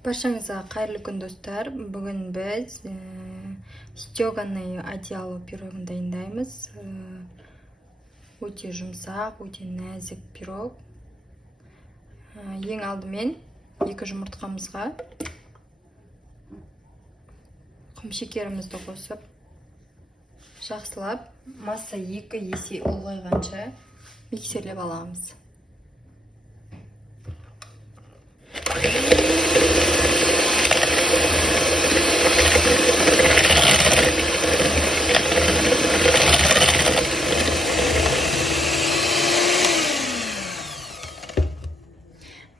Баршаңызға қайырлы күн достар. Бүгін біз стеганый одеяло пирогын дайындаймыз. Өте жұмсақ, өте нәзік пирог. Ең алдымен екі жұмыртқамызға құмшекерімізді қосып, жақсылап масса 2 есе ұлғайғанша миксерлеп аламыз.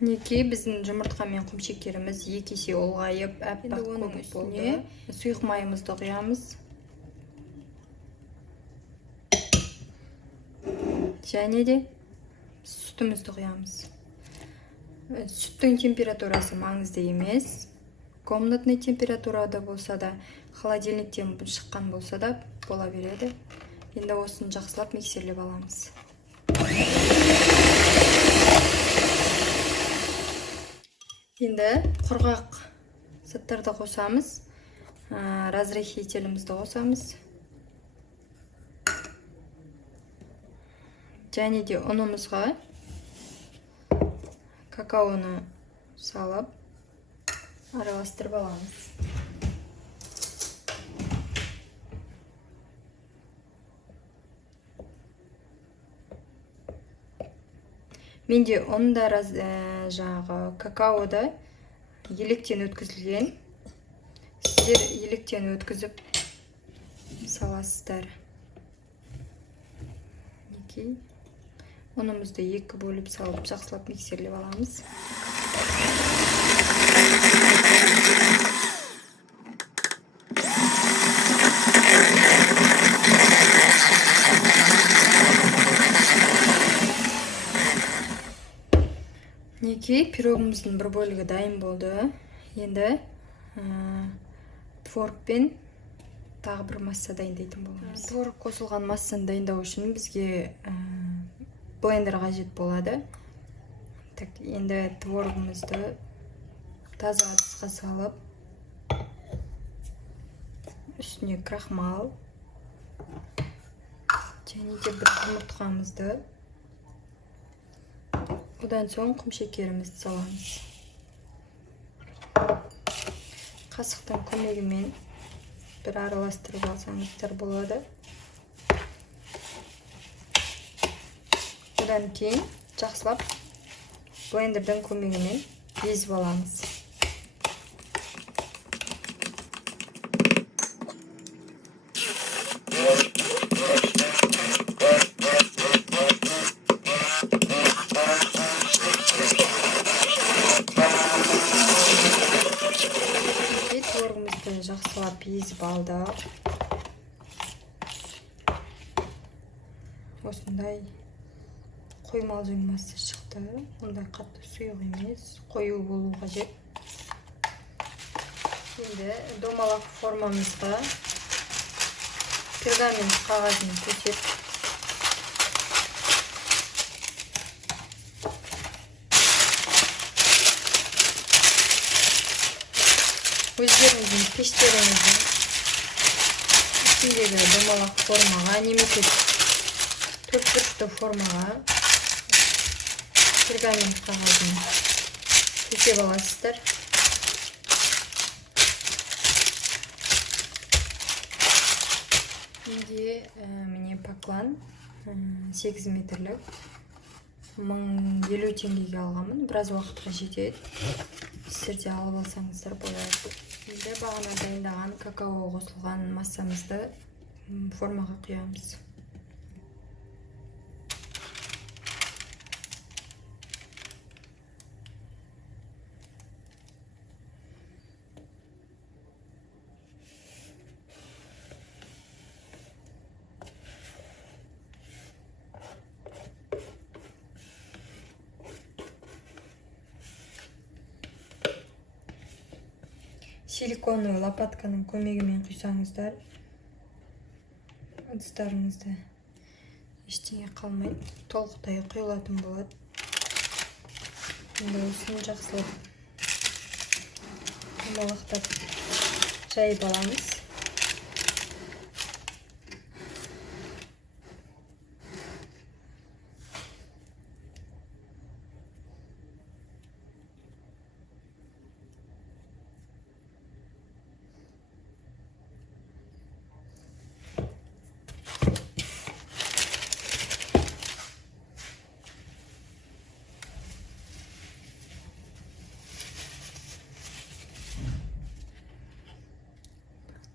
Мінекей біздің жұмыртқа мен құмшекеріміз 2 есе ұлғайып, әппақ көк болды. Сұйық майымызды құямыз. Және де сүтімізді құямыз. Сүттің температурасы маңызды емес. Комнатный температурада болса да, холодильниктен шыққан болса да бола береді. Енді осыны жақсылап миксерлеп аламыз. Енді құрғақ заттарды қосамыз. Разрыхителімізді қосамыз. Және де ұнымызға какаоны салып араластырып аламыз. Менде онда жаңағы какаода електен өткізілген. Сіздер електен өткізіп саласыздар. Ұнымызды 2 бөліп салып, жақсылап миксерлеп аламыз. Мінекей пирогымыздың бір бөлігі дайын болды. Енді творогпен тағы бір масса дайындайтын боламыз. Творог қосылған массаны дайындау үшін бізге блендер қажет болады. Енді творогымызды таза ыдысқа салып, үстіне крахмал және де бір жұмыртқамызды, одан соң құмшекерімізді саламыз. Қасықтың көмегімен бір араластырып алсаңыздар болады. Одан кейін жақсылап блендердің көмегімен езіп аламыз. Творогымызды жақсылап езіп алдық. Осындай қоймалжың масса шықты. Ондай қатты сұйық емес, қою болу қажет. Енді домалақ формамызға пергамент қағазын төсеп, өздеріңіздің пештеріңіздің үстіндегі домалақ формаға немесе төртбұрышты формаға пергамент қағазын төсеп аласыздар. Менде міне поклан 8 метрлік 1050 теңгеге алғанмын. Біраз уақытқа жетеді. Сіздер де алып алсаңыздар болады. Енді бағана дайындаған какао қосылған массамызды формаға құямыз. Силиконный лопатканың көмегімен құйсаңыздар, ыдыстарыңызда ештеңе қалмайды, толықтай құйылатын болады. Енді осыны жақсылап Tomaloqtab jayib olamiz.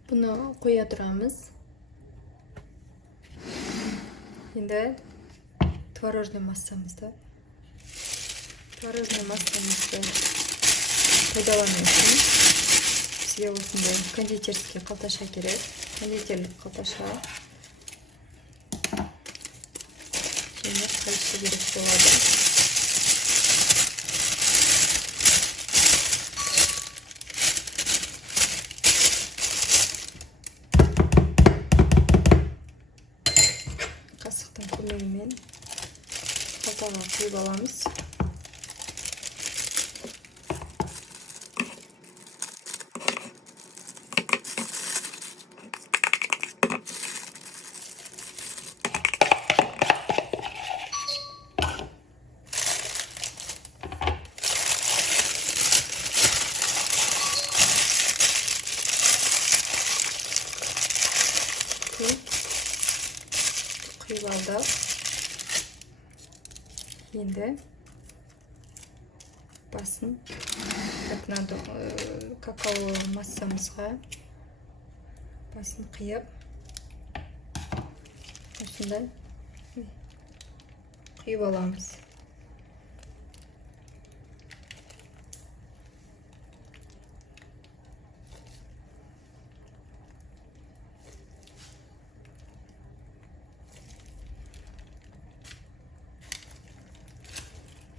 Buni qo'ya turamiz. Endi tvorojniy massamizni foydalanish uchun bizga o'shunday konditerskiy qaltasha kerak. Konditerlik qaltasha. Shuni qilishi kerak bo'ladi. Qasıqdan ko'mag'imen qaltaga quyib olamiz. Quyib oldik. Endi basin kakao massamizga basin qiyib shunday quyib olamiz.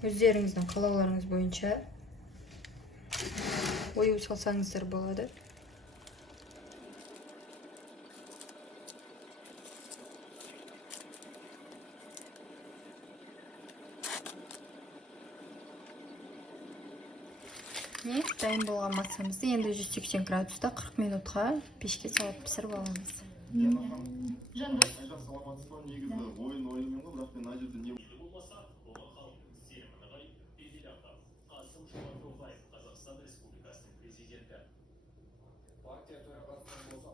O'zlaringizning qalolaringiz bo'yicha o'yib solsangizlar bo'ladi. Dayım bo'lgan massamizni endi 180 gradusda 40 minutga peshga solib pishirib olamiz. Партия төрағасының